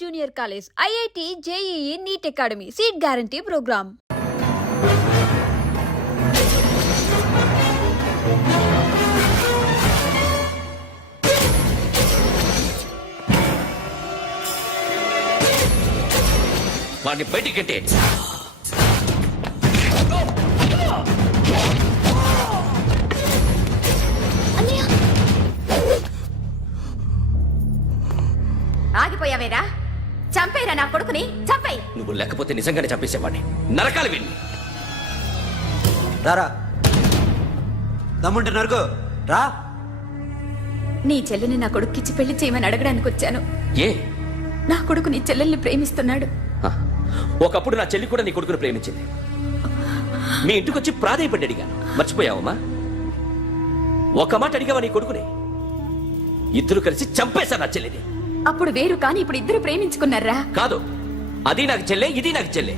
Junior college, IIT, JEE, NEET academy, seat guarantee program. వాడిని బయటికి గంటే. ఆగిపోయావేరా? చంపేరా నా కొడుకుని, చంపేయ్. నువ్వు లేకపోతే నిజంగానే చంపేసేవాడిని. నరకాలి వీడిని. రారా, దమ్ముంటే నరకు రా. నీ చెల్లిని నా కొడుక్కిచ్చి పెళ్లి చేయమని అడగడానికి వచ్చాను. ఏ? నా కొడుకు నీ చెల్లెల్ని ప్రేమిస్తున్నాడు. ఒకప్పుడు నా చెల్లి కూడా నీ కొడుకును ప్రేమించింది. మీ ఇంటికి వచ్చి ప్రాధాయపడి అడిగాను. మర్చిపోయావమ్మా? ఒక మాట అడిగావా నీ కొడుకుని? ఇద్దరు కలిసి చంపేశారు నా చెల్లిని. అప్పుడు వేరు, కానీ ఇప్పుడు ఇద్దరు ప్రేమించుకున్నారా? కాదు, అది నాకు చెల్లె, ఇది నాకు చెల్లె.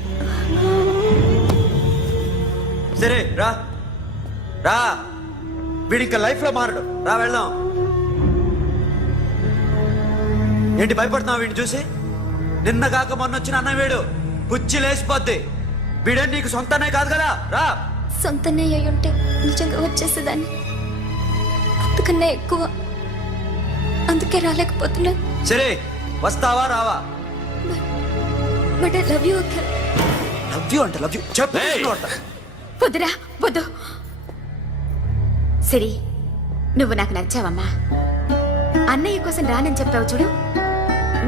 సరే రా రా, వీడి ఇంకా లైఫ్ లో మారడు. రా వెళ్దాం. ఏంటి భయపడుతున్నావు వీడిని చూసి? నిన్న కాక మొన్న వచ్చిన అన్న వీడు పుచ్చి లేచిపోద్ది. వీడే నీకు సొంతనే కాదు కదా. రా. సొంతనే అయి ఉంటే నిజంగా వచ్చేసేదాన్ని. అంతకన్నా ఎక్కువ, అందుకే రాలేకపోతున్నా. సరే, వస్తావా రావా? But I love you Akhil. Love you అంటే లవ్ యూ చెప్పు. వద్దురా, వద్దు. సిరి, నువ్వు నాకు నచ్చావమ్మా. అన్నయ్య కోసం రానని చెప్పావు చూడు,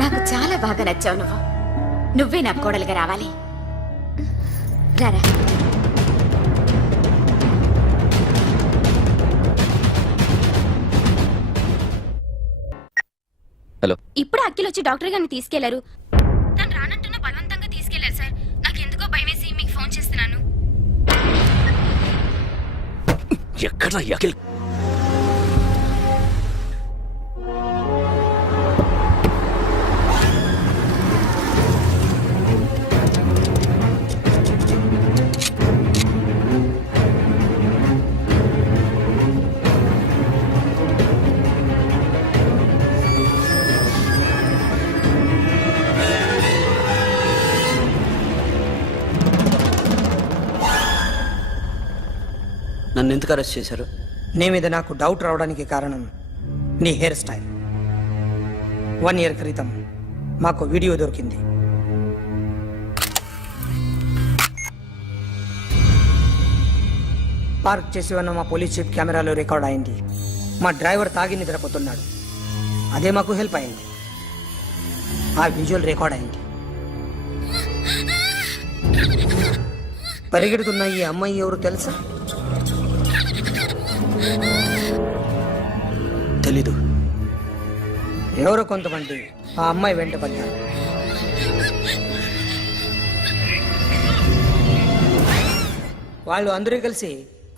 నాకు చాలా బాగా నచ్చావు. నువ్వే నాకు కోడలుగా రావాలి. రారా. హలో. ఇప్పుడు అఖిల్ వచ్చి డాక్టర్ గారిని తీసుకెళ్లారు. తను రానంటున్న బలవంతంగా తీసుకెళ్లారు సార్. నాకు ఎందుకో భయం వేసి మీకు ఫోన్ చేస్తున్నాను. ఎక్కడ అఖిల్? నన్ను ఎందుకు అరెస్ట్ చేశారు? నీ మీద నాకు డౌట్ రావడానికి కారణం నీ హెయిర్ స్టైల్. 1 year క్రితం మాకు వీడియో దొరికింది. పార్క్ చేసి ఉన్న మా పోలీస్ జీప్ కెమెరాలో రికార్డ్ అయింది. మా డ్రైవర్ తాగి నిద్రపోతున్నాడు. అదే మాకు హెల్ప్ అయింది. ఆ విజువల్ రికార్డ్ అయింది. పరిగెడుతున్న ఈ అమ్మాయి ఎవరు తెలుసా? తెలీదు. ఎవరో కొంతమంది ఆ అమ్మాయి వెంట పడ్డారు. వాళ్ళు అందరూ కలిసి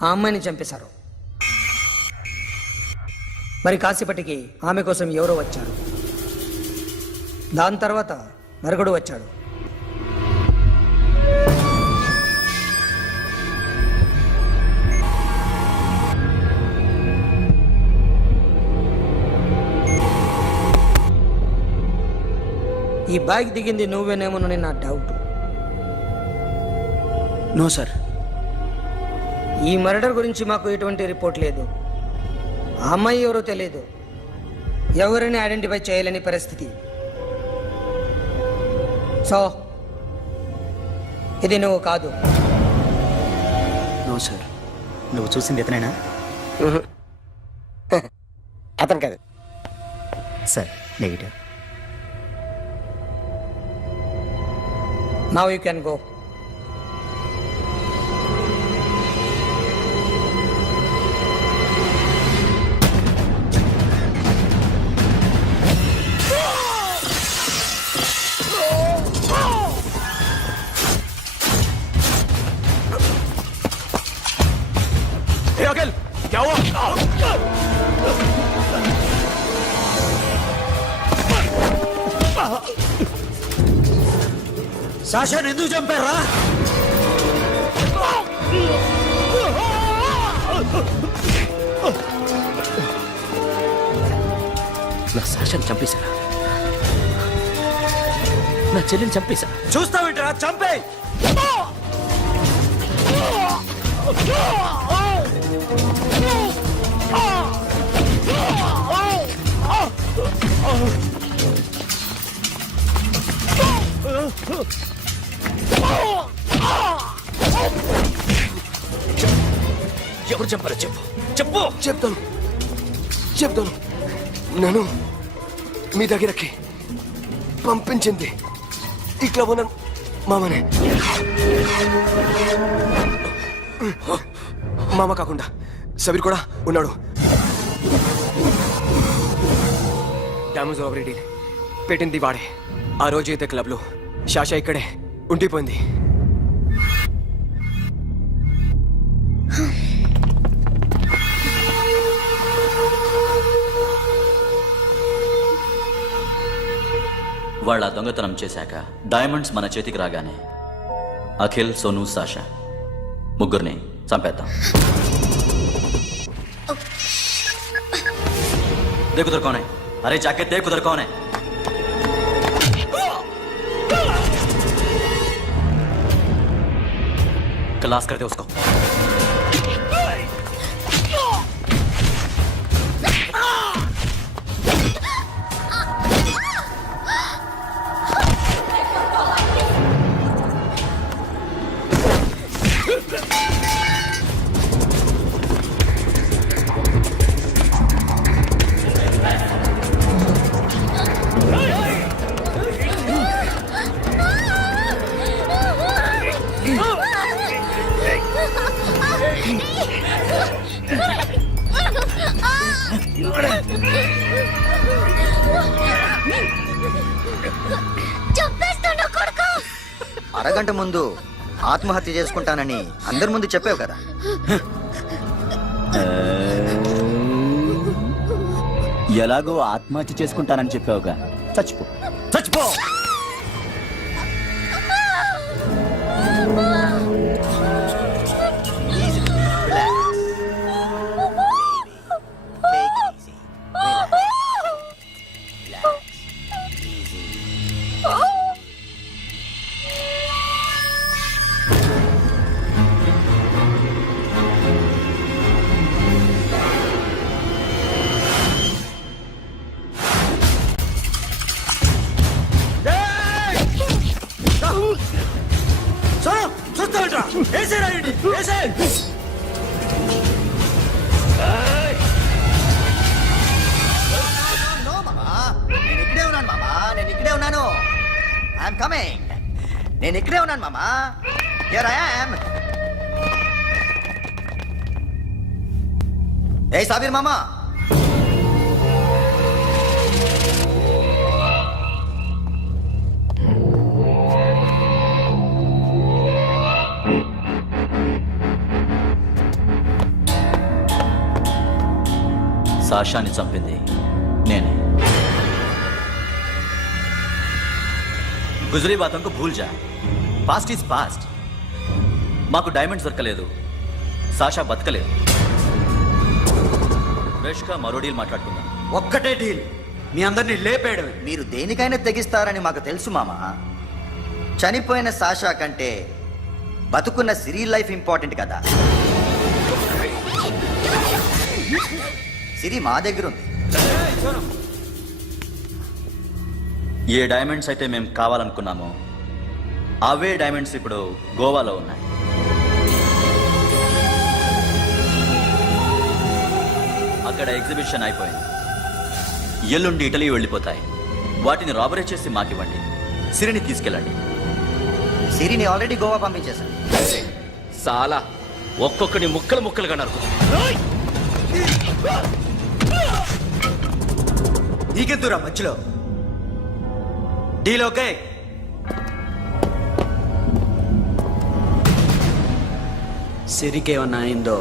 ఆ అమ్మాయిని చంపేశారు. మరి కాసేపటికి ఆమె కోసం ఎవరో వచ్చారు. దాని తర్వాత నరకుడు వచ్చాడు. ఈ బైక్ దిగింది నువ్వేనేమోనని నా డౌట్. No sir. ఈ మర్డర్ గురించి మాకు ఎటువంటి రిపోర్ట్ లేదు. ఆ అమ్మాయి ఎవరో తెలియదు. ఎవరిని ఐడెంటిఫై చేయలేని పరిస్థితి. సో ఇది నువ్వు కాదు. No sir. నువ్వు చూసింది ఇతనేనా? అతను కాదు సార్. Negative. Now you can go. Hey, Akhil! क्या हुआ? సాషాను ఎందుకు చంపారా? నా సాషాను చంపేశారా? నా చెల్లిని చంపేశా. చూస్తావేంట్రా? చంపే. ఎవరు చంపారో చెప్పు, చెప్పు. చెప్తాను నన్ను మీ దగ్గరకి పంపించింది ఇట్లా ఉన్న మామనే. మామ కాకుండా సబీర్ కూడా ఉన్నాడు. డ్యామేజ్ ఓవర్ పెట్టింది వాడే. ఆ రోజు అయితే క్లబ్లో శాషా ఇక్కడే ఉండిపోయింది. వాళ్ళ దొంగతనం చేశాక డైమండ్స్ మన చేతికి రాగానే అఖిల్, సోను, సాషా ముగ్గురిని చంపేద్దాం. देख उधर कौन है? अरे जाके देख उधर कौन है? क्लास कर दे उसको. అరగంట ముందు ఆత్మహత్య చేసుకుంటానని అందరి ముందు చెప్పావు కదా. ఎలాగో ఆత్మహత్య చేసుకుంటానని చెప్పావుగా, చచ్చిపో. చూస్తావేంట్రా? వేసేరా వీడిని, వేసే. నేను ఇక్కడే ఉన్నాను మామా, నేను ఇక్కడే ఉన్నాను. I'm coming. నేను ఇక్కడే ఉన్నాను మామా. Here I am. ఏ సాబీర్ మామా, సాషాని చంపింది నేనే. గుజరీ బాతంకు భూల్ జా. Past is past. మాకు డైమండ్స్ దొరకలేదు, సాషా బతకలేదు. వేష్గా మరో డీల్ మాట్లాడుకుందాం. ఒక్కటే డీల్, మీ అందరినీ లేపేయడమే. మీరు దేనికైనా తెగిస్తారని మాకు తెలుసు మామా. చనిపోయిన సాషా కంటే బతుకున్న సిరి లైఫ్ ఇంపార్టెంట్ కదా. సిరి మా దగ్గర ఉంది. ఏ డైమండ్స్ అయితే మేము కావాలనుకున్నామో అవే డైమండ్స్ ఇప్పుడు గోవాలో ఉన్నాయి. అక్కడ ఎగ్జిబిషన్ అయిపోయింది. ఎల్లుండి ఇటలీ వెళ్ళిపోతాయి. వాటిని రాబరీ చేసి మాకివ్వండి. సిరిని తీసుకెళ్ళండి. సిరిని ఆల్రెడీ గోవా పంపించేశాను. సాలా ఒక్కొక్కడి ముక్కలు ముక్కలుగా నరుకు. నీకెందురా మధ్యలో? Deal okay? సిరికేమన్నా అయిందో?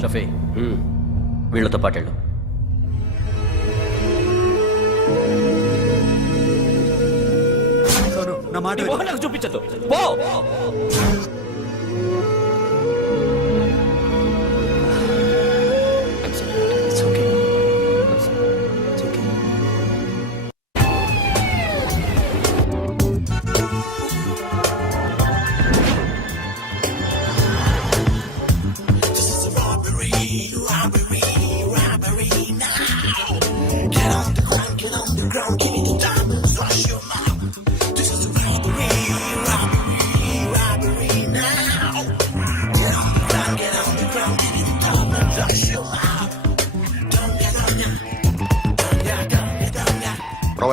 షఫీ, వీళ్ళతో పాటెళ్ళు. నా మాట నీ మొహం నాకు చూపించద్దు. పో.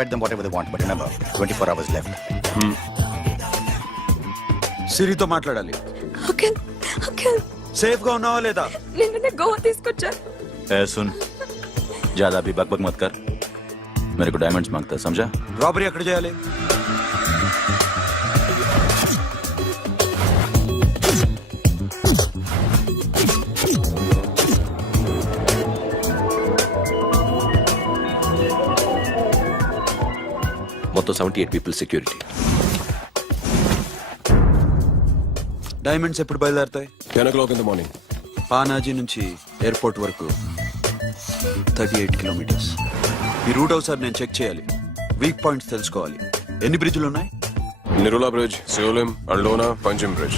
provide them whatever they want, but remember, 24 hours left. సిరితో మాట్లాడాలి. అంకిల్ అంకిల్ సేఫ్ గా ఉన్నావా లేదా? నిన్న గోవా తీసుకొచ్చారు. ए सुन ज्यादा भी बकबक मत कर. मेरे को डायमंड्स मांगता है, समझा? రాబరీ ఎక్కడ చేయాలి? మొత్తం 78 పీపుల్ సెక్యూరిటీ. డైమండ్స్ ఎప్పుడు బయలుదేరుతాయి? 10 o'clock in the morning. Panaji నుంచి ఎయిర్పోర్ట్ వరకు 38 కిలోమీటర్స్. ఈ రూట్ ఒకసారి నేను చెక్ చేయాలి. వీక్ పాయింట్స్ తెలుసుకోవాలి. ఎన్ని బ్రిడ్జ్లు ఉన్నాయి? Nirula Bridge, Seolim, Aldona, Panjim Bridge.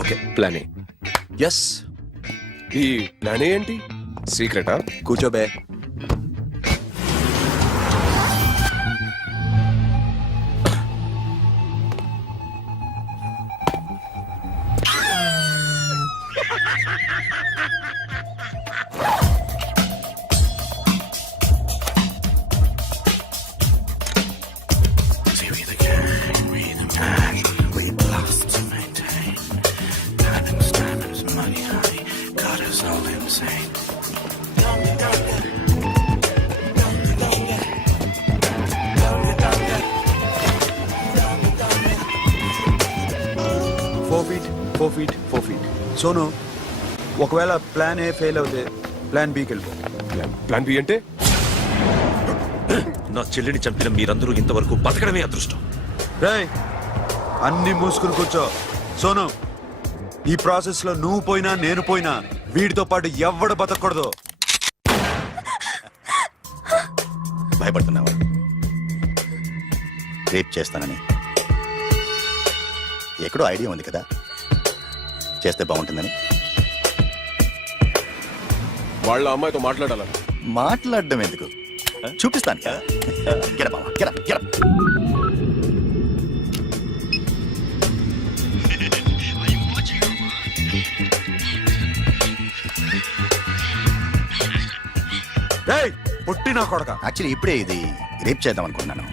Okay, plan A. Yes. ఈ ప్లాన్ ఏంటి? సీక్రెటా? కూర్చోబే. Four feet. సోను, ఒకవేళ ప్లాన్ ఏ ఫెయిల్ అవుతే ప్లాన్ బికి వెళ్ళిపో. ప్లాన్ బి అంటే? నా చెల్లిని చంపిన మీరందరూ ఇంతవరకు బతకడమే అదృష్టం. రేయ్, అన్ని మూసుకుని కూర్చో. సోను, ఈ ప్రాసెస్ లో నువ్వు పోయినా నేను పోయినా వీడితో పాటు ఎవ్వడు బతకూడదు. భయపడుతున్నావా? రేప్ చేస్తానని ఎక్కడో ఐడియా ఉంది కదా, చేస్తే బాగుంటుందని. వాళ్ళ అమ్మాయితో మాట్లాడాల. మాట్లాడడం ఎందుకు, చూపిస్తాను కదా. గెడ బావా, గెడ గెడ. రేయ్, పుట్టి నా కొడక. యాక్చువల్లీ ఇప్పుడే ఇది రేప్ చేద్దాం అనుకున్నాను,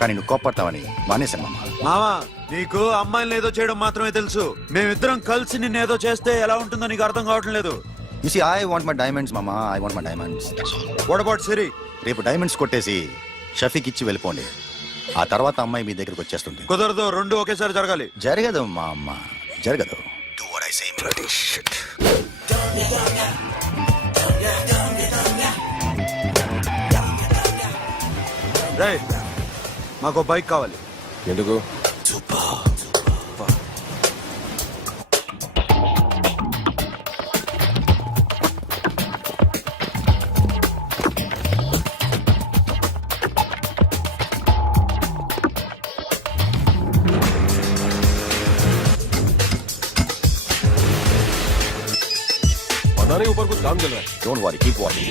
కానీ నువ్వు కోపడతావని మానేశాను మామ. మావా, నీకు అమ్మాయిలను ఏదో చేయడం మాత్రమే తెలుసు. మేమిద్దరం కలిసి నిన్ను ఏదో చేస్తే ఎలా ఉంటుందో నీకు అర్థం కావటం లేదు. You see, I want my diamonds, Mama. I want my diamonds. What about Siri? రేపు డైమండ్స్ కొట్టేసి షఫీక్ ఇచ్చి వెళ్ళిపోండి. ఆ తర్వాత అమ్మాయి మీ దగ్గరికి వచ్చేస్తుంది. కుదరదు, రెండు ఒకేసారి జరగాలి. జరగదు మా అమ్మ, జరగదు. Do what I say, bloody shit. రేయ్, మాకు బైక్ కావాలి. ఎందుకు? पता नहीं ऊपर कुछ काम चल रहा है. Don't worry, keep watching.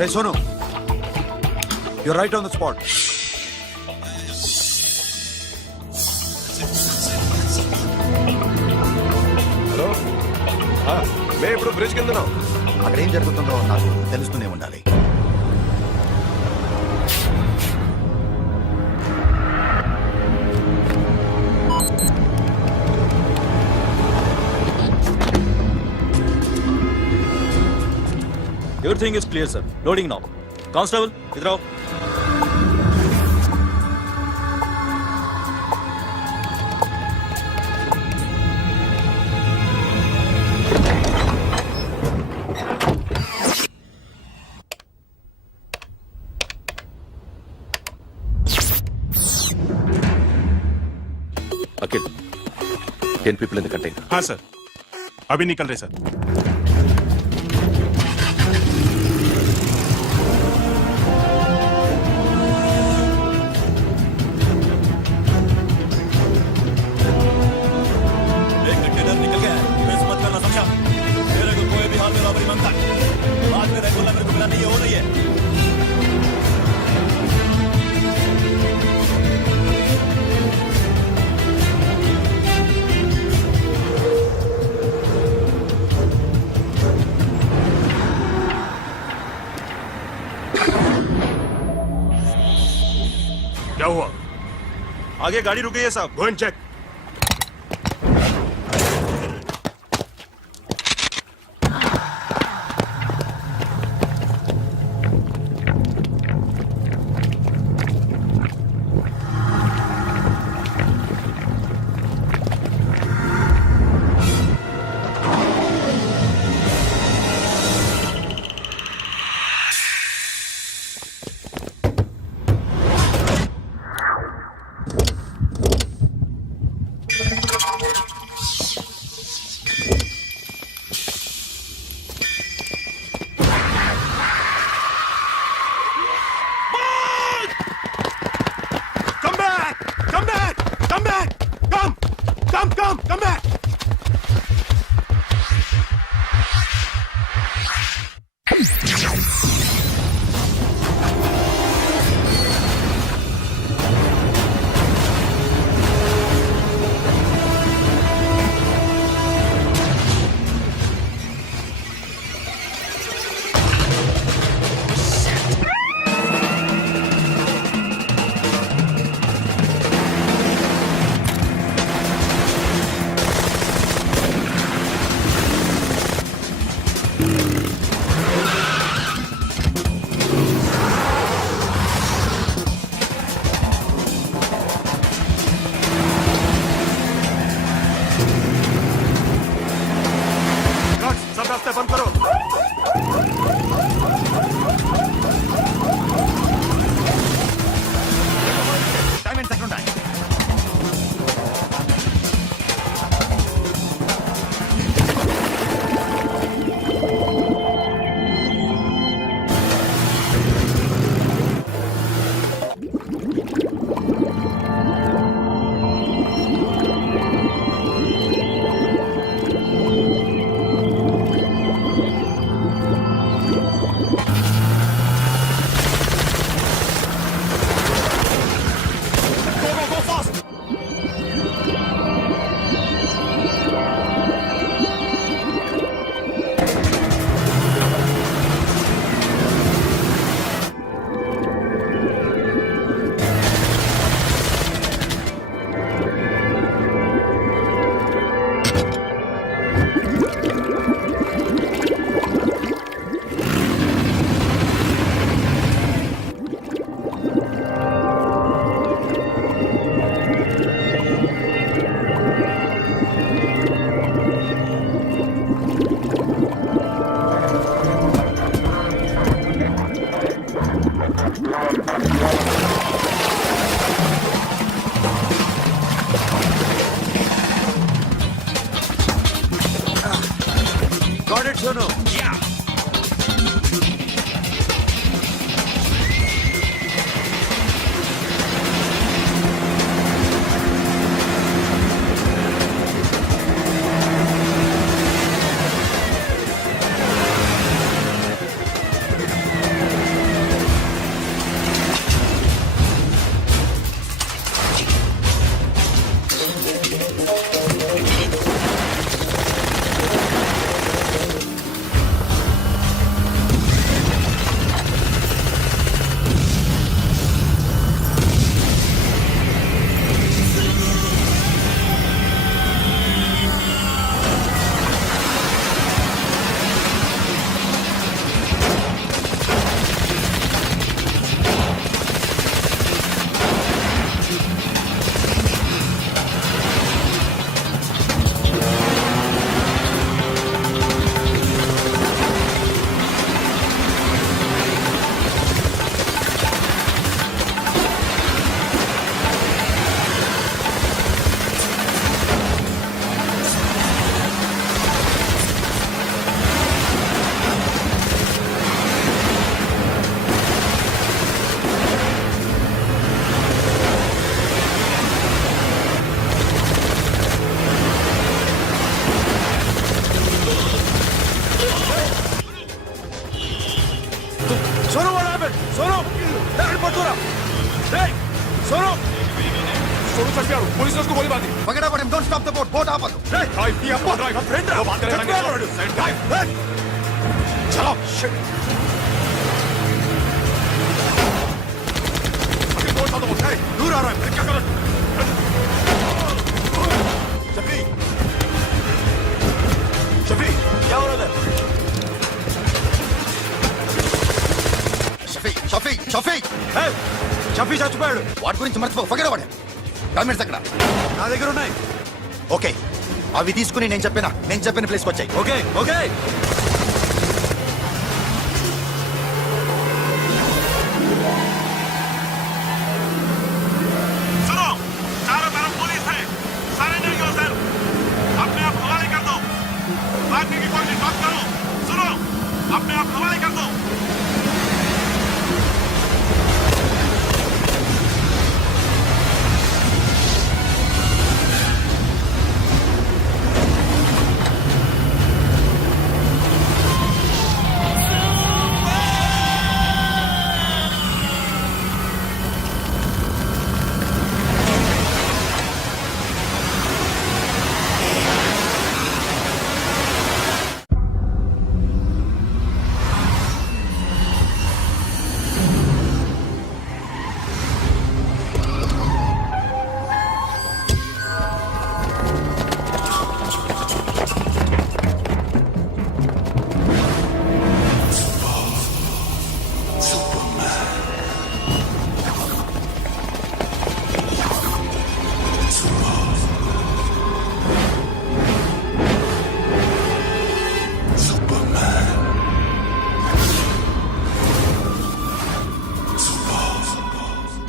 Hey, Sonu, you're right on the spot. Hello, మేము ఇప్పుడు బ్రిడ్జ్ కింద ఉన్నాం. అక్కడ ఏం జరుగుతుందో నాకు తెలుస్తూనే ఉండాలి. Everything is clear, sir. Loading now. Constable, idhar aao. Akhil, 10 people in the container. हाँ सर, अभी निकल रहे सर. एक कंटेनर निकल गया है. मिस मत करना समझा. मेरे को कोई भी हाल में रॉबरी मांगता है. बाद में रेगुलर मेरे को मिला नहीं हो रही है. क्या हुआ? आगे गाड़ी रुक गई है साहब. Go and check. Come back! सब रास्ते बंद करो. Diamond second time. Got it, Sonu. Yeah. सोनो सोनू चढ़ पुलिस ने उसको गोली मार दी Forget about him. Don't stop the boat. Boat आपादो. चलो दूर आ रहा है क्या करो शफी शफी क्या हो रहा है షఫీ షఫీ చచ్చిపోయాడు. వాటి గురించి మర్చిపో. Forget about him. డాక్యుమెంట్స్ ఎక్కడ? నా దగ్గర ఉన్నాయి. ఓకే, అవి తీసుకుని నేను చెప్పిన ప్లేస్కి వచ్చాయి. Okay okay. सुनो चारों तरफ पुलिस है सरेंडर करो सर अपने आप हवाले कर दो भागने की कोशिश मत करो सुनो अपने आप हवाले कर दो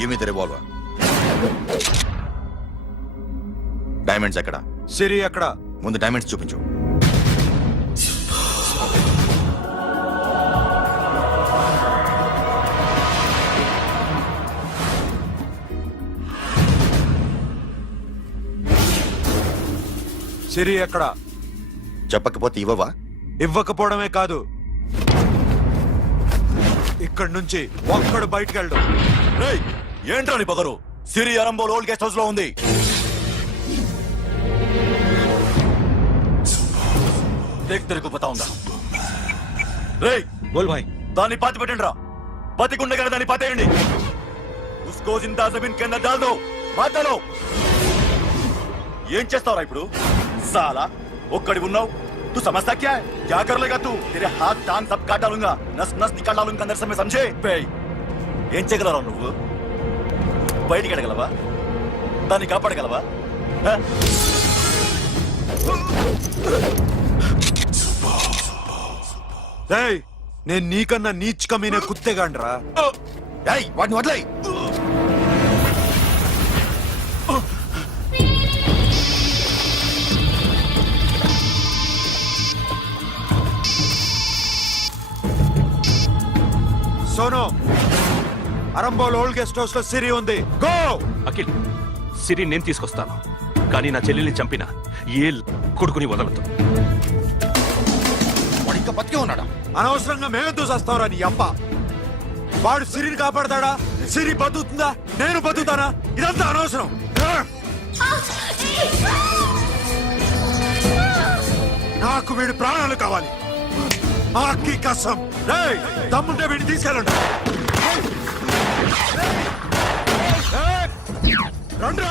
give me the revolver. Diamonds ఎక్కడ? సిరి ఎక్కడ? ముందు డైమండ్స్ చూపించు. సిరి ఎక్కడ? చెప్పకపోతే ఇవ్వవా? ఇవ్వకపోవడమే కాదు, ఇక్కడి నుంచి ఒక్కడు బయటకు వెళ్ళడం. రేయ్ ఏంట్రా నీ పొగరు? సిరి అరంబోల్ ఓల్డ్ గెస్ట్ హౌస్ లో ఉంది. దేక్ తెరకు బతాਉਂదా. రేయ్ బోల్ భాయ్. దాన్ని పాతి పెట్టండి రా. బతికుండే కదా దాన్ని పాతేయండి. ఉస్కో జిందా జమీన్ కింద డాల్ దో. మాటలో ఏం చేస్తావురా ఇప్పుడు? సాలా ఒక్కడి ఉన్నావు. तू समझता क्या है? क्या कर लेगा तू? तेरे हाथ टांग सब काट डालूंगा, नस नस निकाल डालूंगा अंदर से, मैं समझे? ఏం చేయగలరా నువ్వు? బయటికి ఎడగలవా? దాన్ని కాపాడగలవా? రేయ్, నేను నీకన్నా నీచకమైన కుత్తేగాండ్రా. వాటిని వదిలేయ్. Sonu, Arambol old guest house లో సిరి ఉంది. గో. అఖిల్, సిరి నేను తీసుకొస్తాను, కానీ నా చెల్లెల్ని చంపిన ఏ కొడుకుని వదలదు. వాడు ఇంకా బతికే ఉన్నాడా? అనవసరంగా మేమెందుకు చేస్తావురా నీ అప్ప? వాడు సిరిని కాపాడతాడా? సిరి బతుకుతుందా? నేను బతుకుతానా? ఇదంతా అనవసరం. నాకు వీడి ప్రాణాలు కావాలి. ఆకి కసం. రేయ్, దమ్ముంటే వీడిని తీసుకెళ్ళండి. రండ్రా.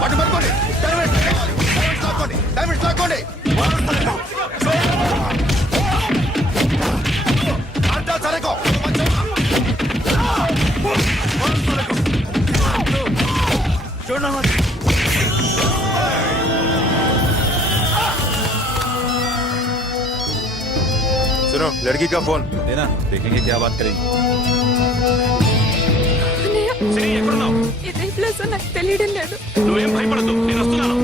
వాటిని పట్టుకోండి. డైమండ్స్ లాక్కోండి. అంతా సరేకో. सुनो, लड़की का फोन देना, देखेंगे क्या बात करेंगे. సిరి ఎక్కడున్నావు? ఇదే ప్లేస్ నాకు తెలియడం లేదు. నువ్వేం భయపడద్దు, నేను వస్తున్నాను.